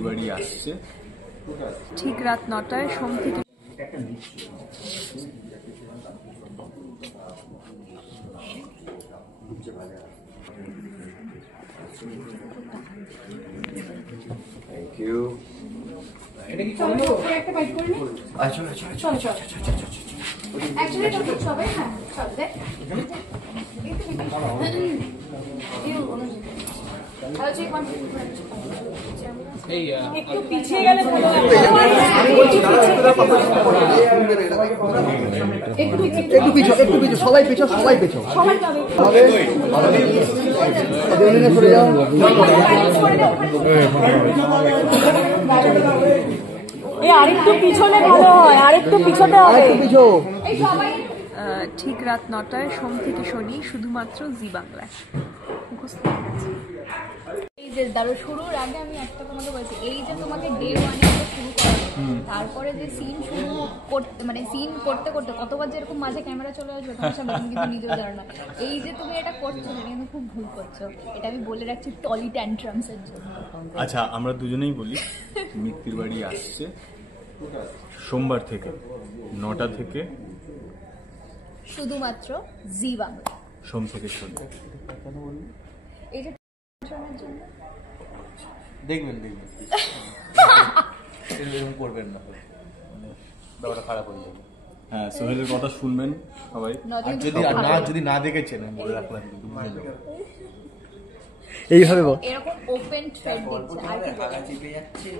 মিত্তির বাড়ি আসছে ঠিক রাত 9টায় সোম থেকে। Thank you. এটা কি করব? একটা বাইট করে নি। আচ্ছা চল অ্যাকচুয়ালি এটা তো সবাই হ্যাঁ চল দেখ একটু পিছিয়ে গেলে ভালো লাগবে। একটু পিছু সবাই পিছু সবাই যাবে সরে যাও। আরেকটু পিছনে ভালো হয়, আরেকটু পিছতে হবে। ঠিক রাত 9টায় সোম থেকে শনি শুধুমাত্র জি বাংলায়। এই যে দাঁড়ো শুরুর আগে আমি একটা তোমাকে বলছি, এই যে তোমাকে ডে 1 শুরু করা তারপরে যে সিন শুরু করতে মানে সিন করতে করতে কতবার যে এরকম মাঝে ক্যামেরা চলে আসবে তোমার সামনে তুমি কিন্তু নিজেও জানো না। এই যে তুমি এটা করছো এটা কিন্তু খুব ভুল করছো, এটা আমি বলে রাখছি টলি ট্যান্ট্রামস এর জন্য। আচ্ছা আমরা দুজনেই বলি, মিত্তির বাড়ি আসছে সোমবার থেকে 9টা থেকে শুধুমাত্র জি বাংলা সোম থেকে শনি। এই যে শোনার জন্য দেখবেন এরকম করবেন না, ব্যাপারটা খারাপ হয়ে যাবে। হ্যাঁ সোহেলের কথা শুনবেন সবাই। যদি না দেখেছেন বলে রাখলাম এইভাবে এরকম ওপেন থ্রেড দিচ্ছে আর কি